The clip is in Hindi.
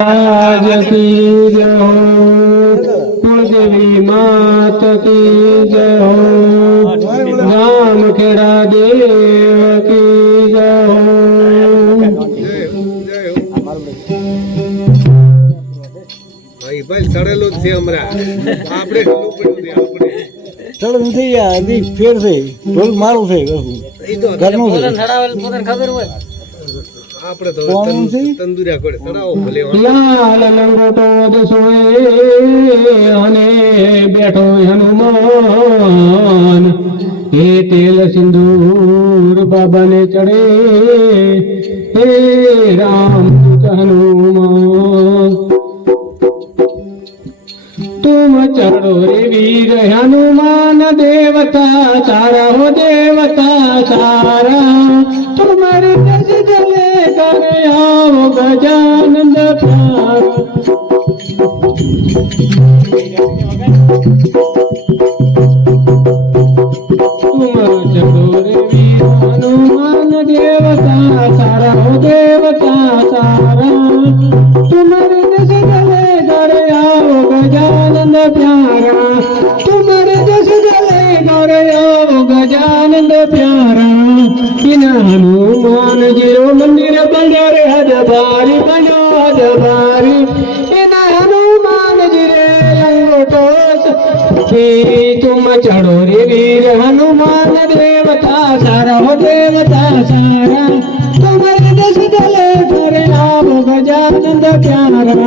आज की जय हो, कुलदेवी मात की जय हो, राम खेड़ा देव की जय हो। ભાઈ ભાઈ સડેલું જ છે હમણાં આપણે ઢોલું પડ્યું છે આપણે ચડ નથી યાર ફેર છે ઢોલ મારું છે એ તો ઘરનું છે ખબર હોય આપણે તો કોણ છે? તંદુરિયા કોડે સડાવો ભલે લાલ લંગોટો દસોએ અને બેઠો હનુમાન હે તેલ સિંદૂર બાબાને ચડે હે રામ હનુમાન तुम चढ़ो रे वीर हनुमान देवता सारा हो देवता सारा तुम्हारे जस जले कर आओ गजानन प्यारा तुम चढ़ो रे वीर हनुमान देवता सारा हो देवता सारा तुम्हारे जस जले कर आओ गजानन प्यारा तुम्हारे जस जले कर आओ गजानन प्यारा इन हनुमान जीरो मंदिर बनो रे हजबारी बनो हजबारी इन हनुमान जीरे लंगोटो तुम चढ़ो रे वीर हनुमान देवता सारा हो देवता सारा तुम्हारे जस जले कर आओ गजानन प्यारा।